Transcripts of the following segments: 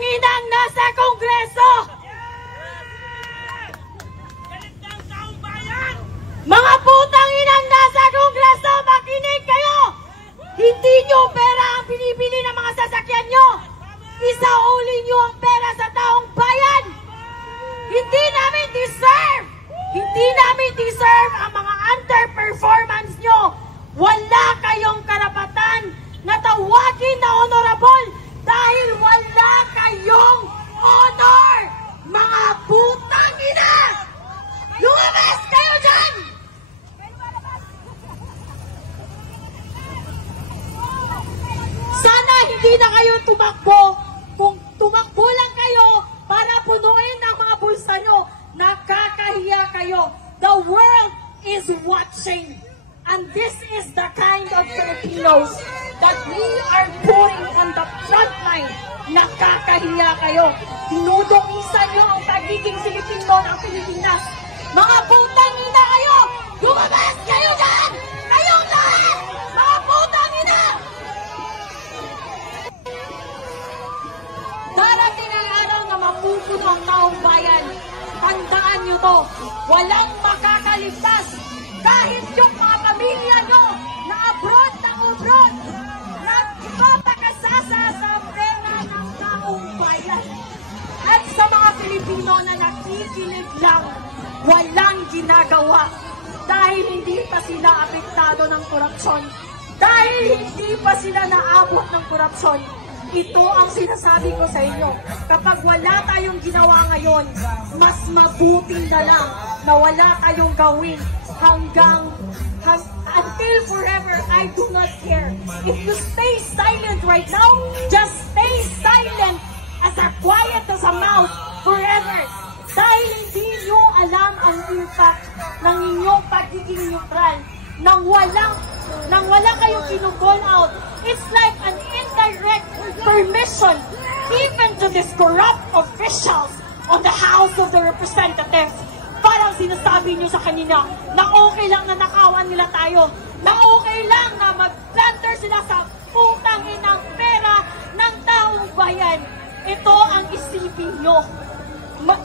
putang inang nasa Kongreso! Mga putang inang nasa Kongreso, makinig kayo! Hindi nyo pera ang binibili ng mga sasakyan nyo! Isauli nyo ang pera sa taong bayan! Hindi namin deserve! Hindi namin deserve ang mga underperformance nyo! Wala kayong karapatan na tawagin na honorable dahil wala kayong honor! Mga putang ina! Lumabas kayo dyan! Sana hindi na kayo tumakbo. Kung tumakbo lang kayo para punuin ang mga bulsa nyo, nakakahiya kayo. The world is watching. And this is the kind of Filipinos that we are putting on the front line. Nakakahiya kayo. Dinudong-isa nyo ang pagiging Filipino ng Pilipinas. Mga putang ina kayo! Lumabas kayo dyan! Kayong lahat! Mga putang ina! Darating ang araw na mapupuno ang taong bayan. Tandaan nyo to. Walang makakaligtas. Kahit yung mga pamilya nyo na abroad na abroad, nagpapakasasa sa pera ng taong bayan. At sa mga Pilipino na nakikinig lang, walang ginagawa dahil hindi pa sila apektado ng korupsyon. Dahil hindi pa sila naabot ng korupsyon. Ito ang sinasabi ko sa inyo. Kapag wala tayong ginawa ngayon, mas mabuting na lang na wala tayong gawin until forever. I do not care. If you stay silent right now, just stay silent as quiet as a mouse forever. Dahil hindi nyo alam ang impact ng inyong pagiging neutral. Nang wala kayong kinukol out, it's like an indirect permission even to these corrupt officials on the House of the Representatives. Parang sinasabi nyo sa kanina na okay lang na nakawan nila tayo, na okay lang na mag-planter sila sa putang inang pera ng taong bayan. Ito ang isipin nyo.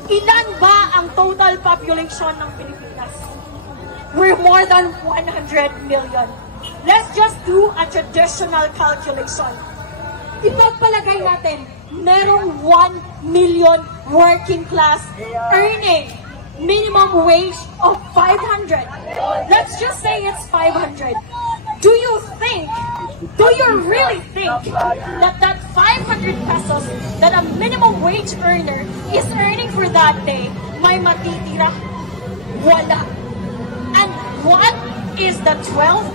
Ilan ba ang total population ng Pilipinas? We're more than 100 million. Let's just do a traditional calculation. Ipagpalagay natin, merong 1 million working class earning minimum wage of 500. Let's just say it's 500. Do you really think that that 500 pesos that a minimum wage earner is earning for that day may matitira? Wala. And what is the 12%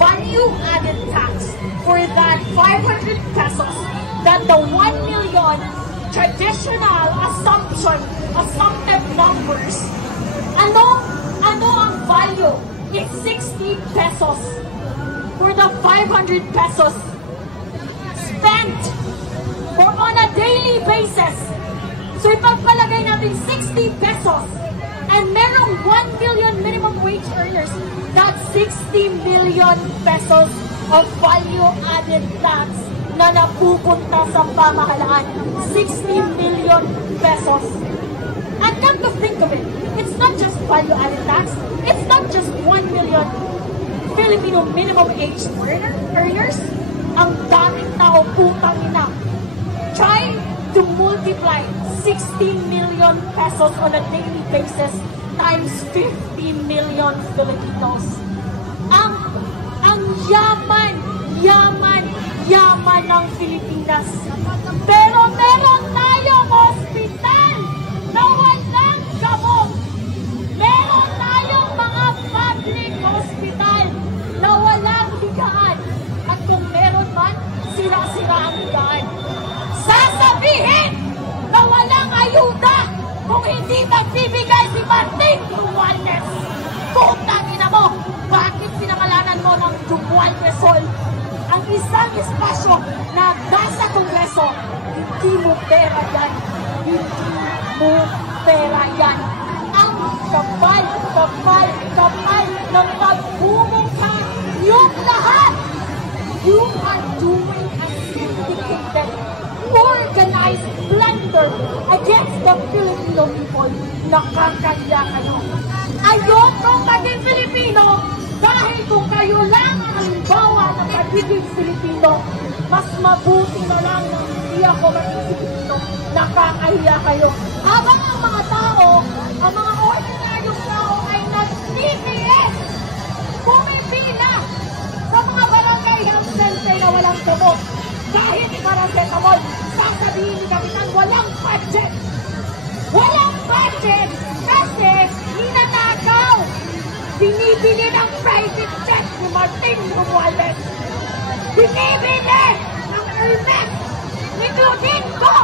value-added tax for that 500 pesos that the 1 million traditional assumptive numbers? Ano ang value? It's 60 pesos for the 500 pesos spent or on a daily basis. So ipagpalagay natin 60 pesos and merong 1 million minimum wage earners, that's 60 million pesos of value-added tax na napupunta sa pamahalaan. 60 million pesos. And come to think of it, it's not just value-added tax, it's not just 1 million Filipino minimum wage earners. Ang daming tao, putang ina. Try to multiply 60 million pesos on a daily basis times 50 million Filipinos. Ang yaman ng Pilipinas. Pero meron tayong hospital na walang gamot. Meron tayong mga public hospital na walang higaan. At kung meron man, sira-sira ang higaan. Sasabihin na walang ayuda kung hindi magbibigay si Martin Romualdez. Putang ina mo, bakit pinangalanan mo ng Romualdez Hall ang isang espasyo na nasa Kongreso? Hindi mo pera yan. Hindi mo pera yan. Ang kapal ng pagbumungka yung lahat. You are doing a syndicated organization Filipino people, nakakaya kayo. Ayokong maging Filipino dahil kung kayo lang ang halimbawa ng pagiging Filipino, mas mabuti na lang na hindi ako maging Filipino. Nakakahiya kayo. Habang ang mga tao, ang mga ordinaryong tao ay nag-TPS, pumipila sa mga barangay health center na walang gamot. Kahit paracetamol, sasabihin ni Kapitan, walang budget. Walang budget kasi ninanakaw. Binibili ng private jet ni Martin Romualdez. Binibili ng Hermes ni Claudine ko.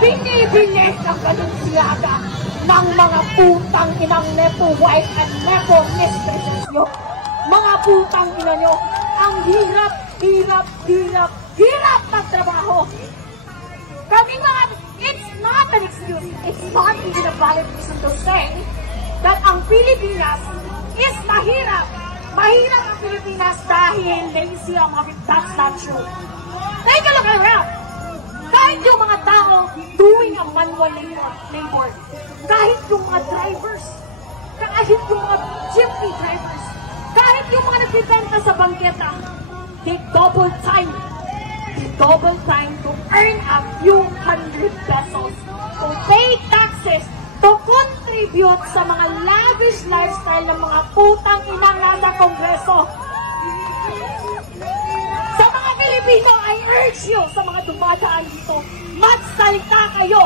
Binibili ng Balenciaga ng mga putang inang nepo wife and nepo mistresses nyo. Mga putang ina nyo, ang hirap, hirap, hirap, hirap magtrabaho. Kaming mga, it's not an excuse, it's not even a valid reason to say that ang Pilipinas is mahirap. Mahirap ang Pilipinas dahil lazy ang mga, that's not true. Take a look around. Kahit yung mga tao doing a manual labor, kahit yung mga drivers, kahit yung mga jeepney drivers, kahit yung mga nagbibenta sa bangketa, they double time to earn a few hundred pesos, to pay taxes, to contribute sa mga lavish lifestyle ng mga putang inang nasa Kongreso. Sa mga Pilipino, I urge you, sa mga dumadaan dito, magsalita kayo,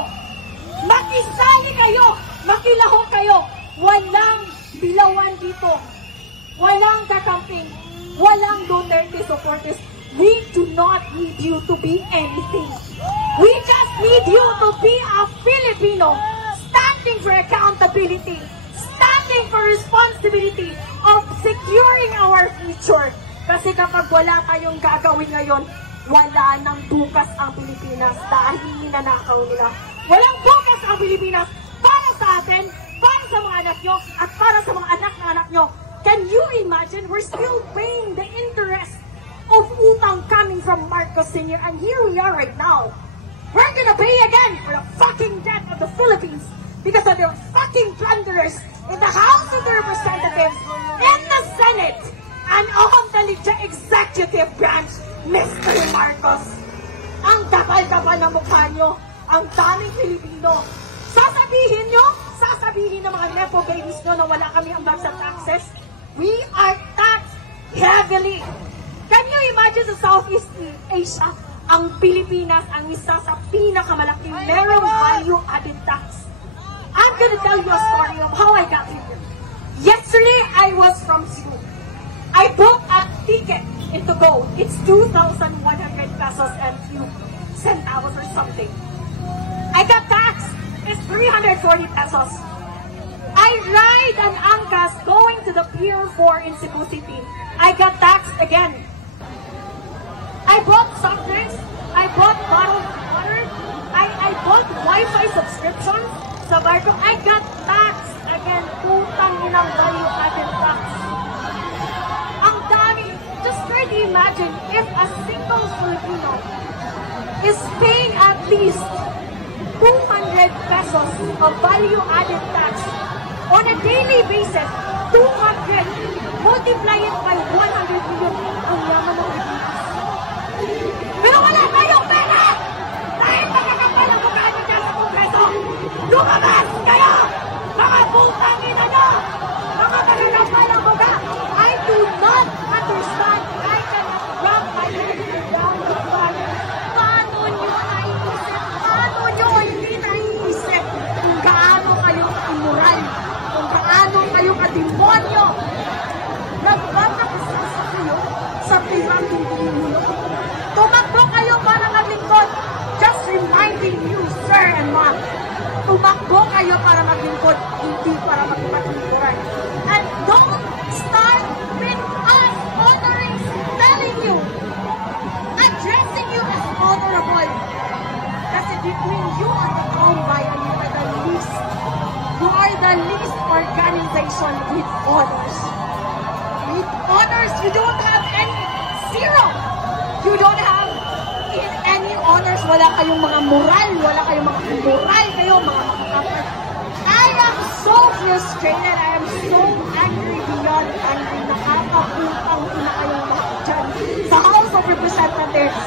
makisali kayo, makilaho kayo, walang bilawan dito, walang kakamping, walang Duterte supporters. We do not need you to be anything. We just need you to be a Filipino, standing for accountability, standing for responsibility of securing our future. Kasi kapag wala tayong gagawin ngayon, wala nang bukas ang Pilipinas dahil ninanakaw nila. Walang bukas ang Pilipinas para sa atin, para sa mga anak nyo, at para sa mga anak na anak nyo. Can you imagine? We're still paying the interest of utang coming from Marcos Sr. And here we are right now. We're gonna pay again for the fucking debt of the Philippines because of their fucking blunderers in the House of the Representatives, in the Senate, and on the executive branch, Mr. Marcos. Ang kapal-kapal na mukha nyo, ang daming Pilipino. Sasabihin ng mga nepo babies nyo na wala kami ambag sa taxes. We are taxed heavily. Can you imagine sa Southeast Asia, ang Pilipinas ang isa sa pinakamalaking merong value-added tax. I'm gonna tell you a story of how I got here. Yesterday, I was from Cebu. I booked a ticket into go. It's 2,100 pesos and few centavos or something. I got taxed. It's 340 pesos. I ride an Angkas going to the Pier 4 in Cebu City. I got taxed again. I bought soft drinks. I bought bottled water. I bought Wi-Fi subscriptions sa barko. I got taxed again. Putang inang value-added tax. Ang dami. Just try to imagine if a single Filipino is paying at least 200 pesos of value-added tax on a daily basis. 200. Multiply it by 100 million. Ang yaman ng Pilipinas. Pero wala kayong pera! Dahil magkakapal ang mukha nyo dyan sa Kongreso! Lumabas kayo! Mga putang ina nyo! Mga magkakapal ang mukha! I do not understand. I cannot wrap my head around the fact. Paano nyo naiisip? Paano nyo hindi naiisip kung gaano kayo ka-immoral? Kung gaano kayo ka-demonyo? Nagpapakasasa kayo sa piramiding Pilimulo? Tumakbo kayo para maglingkod. Just reminding you, sir and ma'am. Tumakbo kayo para maglingkod, hindi para magpaglingkuran. And don't start with us honoring, telling you, addressing you as honorable. Kasi between you and the town bayan, you are the least. You are the least organization with honors. With honors, you don't have any. Zero. You don't have any honors, wala kayong mga moral, wala kayong mga moral kayo, mga makakapal. I am so frustrated, I am so angry beyond angry, nakakaputang ina kayong mga dyan sa House of Representatives.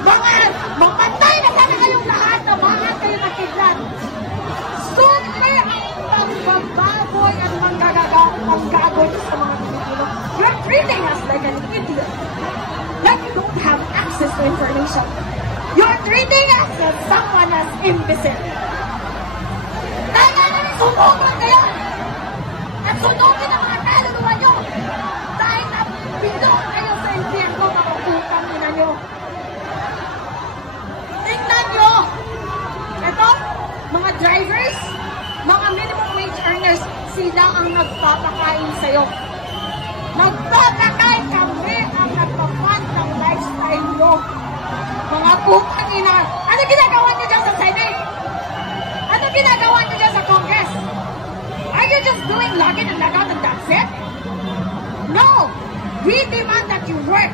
Mga mamatay na sana kayong lahat, na bakit kayo nakidlat. Sooner ang magbababoy at manggagagoy sa mga Pilipino. You're treating us like an idiot. Like you don't have access to information. You're treating us as someone as imbecile. Kaya namin sumubra kayo! At sunugin ang mga kaluluwa nyo! Dahil napindong kayo sa impyerno, makaputang ina nyo! Tingnan nyo! Ito, mga drivers, mga minimum wage earners, sila ang nagpapakain sa'yo. Nagpapakain kami ang nagpapand ng lifestyle nyo. Mga putang ina! Ano ginagawa nyo dyan sa Senate? Ano ginagawa nyo dyan sa Congress? Are you just doing login and log out and that's it? No! We demand that you work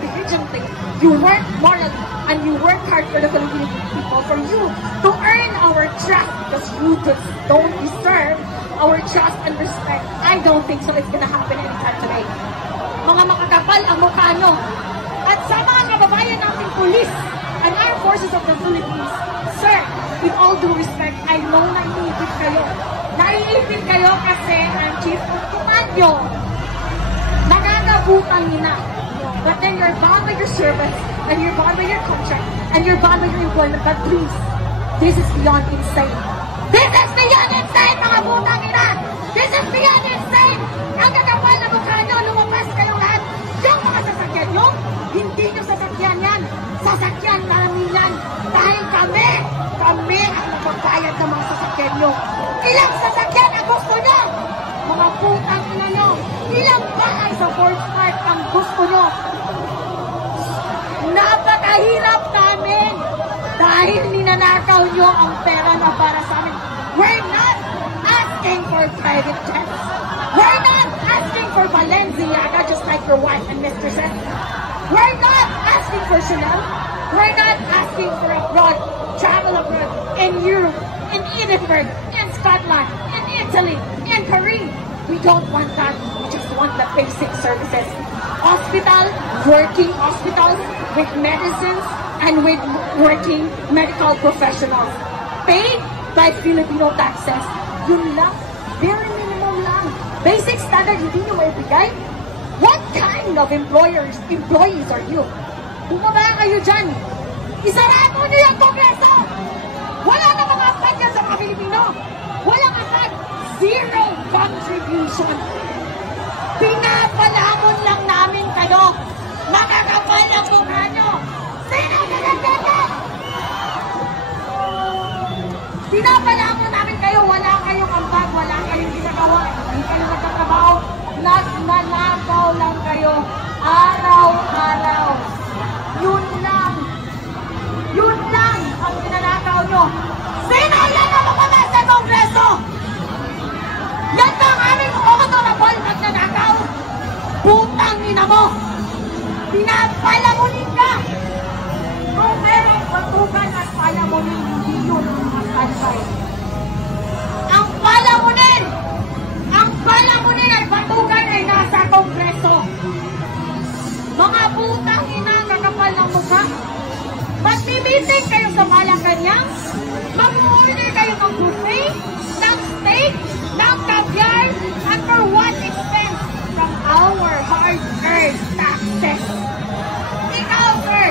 diligently, you work morally, and you work hard for the Filipino people, for you to earn our trust, because you just don't deserve our trust and respect. I don't think so it's gonna happen anytime today. Mga makakapal ang mukha nyo. At sa mga kababayan nating police and armed forces of the Philippines, sir, with all due respect, I know na iniipit kayo. Naiipit kayo kasi ang chief of command nyo nagagabutan nila. But then you're bound by your service, and you're bound by your contract, and you're bound by your employment. But please, this is beyond insane. This is beyond insane, mga butang ina! This is beyond insane! Ang gagawal na mukha nyo, lumabas kayong lahat. Yung mga sasakyan nyo, hindi nyo sasakyan yan. Sasakyan namin yan. Dahil kami ang magbabayad ng mga sasakyan nyo. Ilang sasakyan ang gusto nyo? Mga putang ina nyo. Ilang bahay sa Fourth Park ang gusto nyo? Napakahirap namin dahil ninanakaw nyo ang pera na para sa amin. We're not asking for private jets. We're not asking for Balenciaga just like your wife and mistresses. We're not asking for Chanel. We're not asking for abroad, travel abroad, in Europe, in Edinburgh, in Scotland, in Italy, in Korea. We don't want that. We just want the basic services. Working hospitals with medicines and with working medical professionals. Paid by Filipino taxes. Yun lang. Very minimum lang. Basic standard, hindi nyo maibigay? What kind of employees are you? Bumaba kayo dyan. Isarado nyo yung Kongreso! Wala na mga apad yan sa mga Pilipino. Walang apad. Zero contribution. Pinapalamon lang namin kayo. Makakapal ang mukha nyo. Sino nagaganda? Pinapalamon namin kayo. Wala kayong ambag. Wala kayong ginagawa. Hindi kayo nagtatrabaho. Nagnanakaw lang kayo. Araw-araw. Yun lang. Yun lang ang ginanakaw nyo. Sino yan ang mukha sa Kongreso? Yan ang aming honorable nagnanakaw. Putang ina mo. Pinapalamunin ka. Kung merong batugan at palamunin, hindi yun ang mga kalbay. Ang palamunin at batugan ay nasa Kongreso. Mga putang ina, kakapal ng mukha. Magbibiting kayo sa Malacanang, mag-order kayo ng buffet, ng steak, ng caviar, and for what expense? From our hard-earned taxes. Ikaw, sir,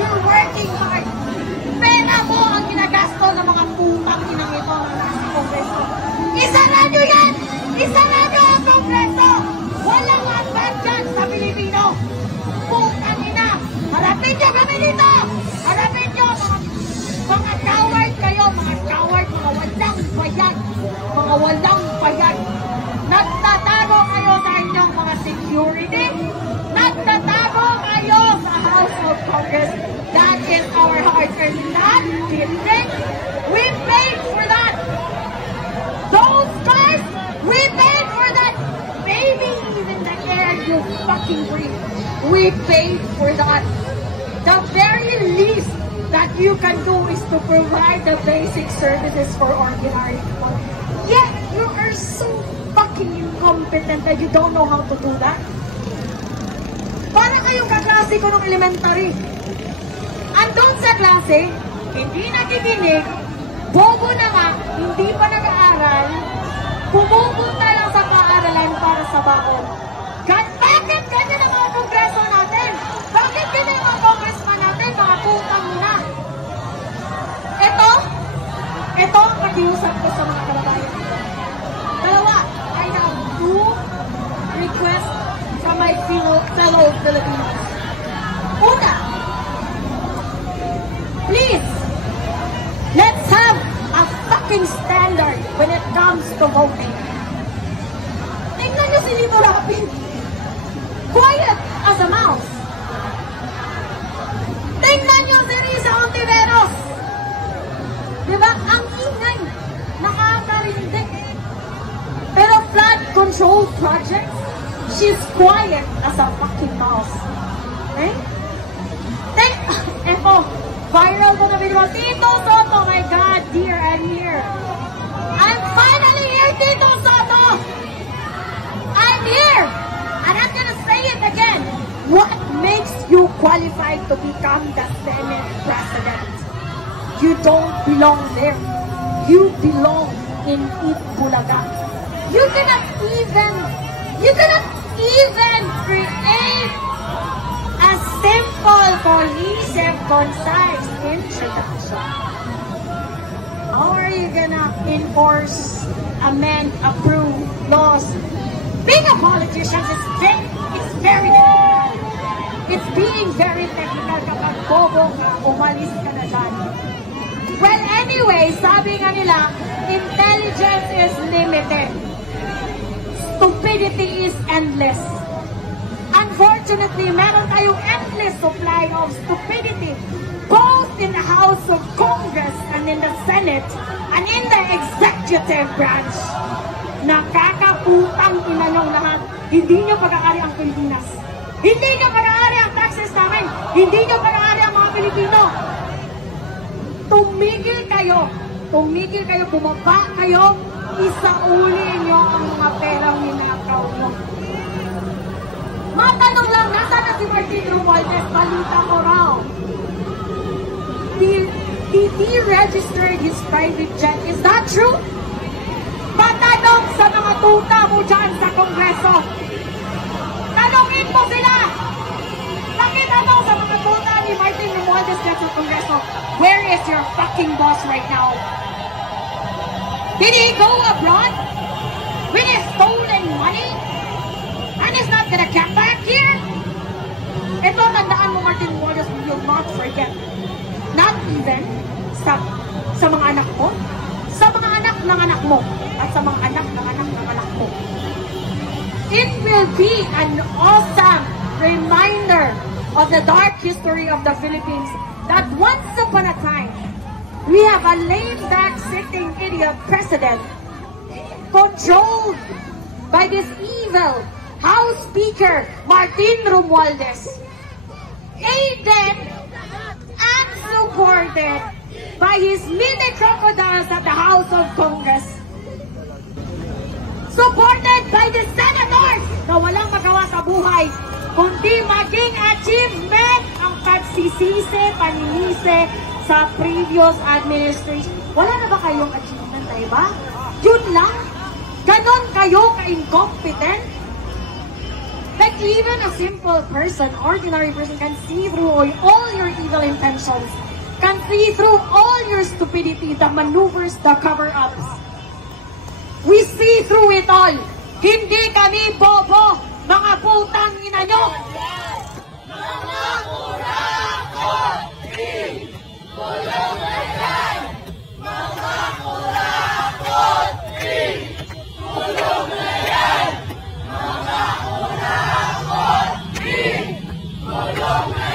you're working hard. Pera mo ang ginagasto ng mga putang inang ito na nasa Kongreso. Isara nyo yan! Isara nyo ang Kongreso! Walang ambag dyan sa Pilipino! Putang ina! Harapin nyo kami dito! Harapin nyo! Mga coward kayo! Mga coward! Mga walang bayad! Mga walang bayad! Nagtatago kayo sa inyong mga security! Nagtatago kayo sa House of Congress! That is our hard-earned land! We paid for that! Those cars! We paid for that! Babies in the air you fucking breathe! We paid for that! The very least that you can do is to provide the basic services for ordinary people. Yet, you are so fucking incompetent that you don't know how to do that. Para kayong kaklase ko ng elementary. Andun sa klase, hindi nakikinig, bobo na nga, hindi pa nag-aaral, pumupunta lang sa paaralan para sa baon. Bakit ganyan ang mga kongreso natin? Bakit ganyan ang mga congressman natin? Mga putang na. Ito ang pakiusap ko sa mga kababayan. Dalawa, I have two requests from my fellow Filipinos. Una, please, let's have a fucking standard when it comes to voting. Tingnan niyo si Lito Rapid. Quiet as a mouse. Tingnan niyo si Risa Ontiveros. Diba? Ang ingay. Nakakarinig. Pero flood control projects, she's quiet as a fucking mouse. Okay? Eto, viral ko na video. Tito Soto, my God, dear, I'm here. I'm finally here, Tito Soto! I'm here! And I'm gonna say it again. What makes you qualified to become the Senate President? You don't belong there. You belong in Itbulaga. You cannot even create a simple, cohesive, concise introduction. How are you gonna enforce, amend, approve laws? Being a politician is very technical. It's being very technical kapag bobo ka, umalis ka na dyan. Well, anyway, sabi nga nila, intelligence is limited. Stupidity is endless. Unfortunately, meron tayong endless supply of stupidity, both in the House of Congress and in the Senate and in the executive branch. Nakakaputang ina niyong lahat. Hindi niyo pag-aari ang Pilipinas. Hindi niyo pag-aari ang taxes namin. Hindi niyo pag-aari ang mga Pilipino. Tumigil kayo, bumaba kayo, isauli niyo ang mga perang ninakaw niyo. Matanong lang, nasa na si Martin Romualdez? Balita ko raw. He deregistered his private jet. Is that true? Patanong sa mga tuta mo dyan sa Kongreso. Tanongin mo sila. Pakitanong sa mga tuta ni Martin Romualdez dyan sa Kongreso. Where is your fucking boss right now? Did he go abroad with his stolen money? And he's not gonna come back here? Ito, tandaan mo, Martin Romualdez, we will not forget. Not even sa mga anak mo, sa mga anak ng anak mo, at sa mga anak ng anak ng anak mo. It will be an awesome reminder of the dark history of the Philippines that once upon a time, we have a lame-duck sitting idiot president controlled by this evil House Speaker, Martin Romualdez, aided and supported by his mini crocodiles at the House of Congress, supported by the senators na walang magawa sa buhay, kundi maging achievement ang pagsisisi, paninisi sa previous administration. Wala na ba kayong achievement, diba? Yun lang? Ganon kayo ka-incompetent? Like even a simple person, ordinary person can see through all your evil intentions, can see through all your stupidity, the maneuvers, the cover-ups. We see through it all. Hindi kami bobo, mga putang ina nyo. Mga kurakot, kulong na yan. Mga kurakot, kulong na yan. Mga kurakot, kulong na yan.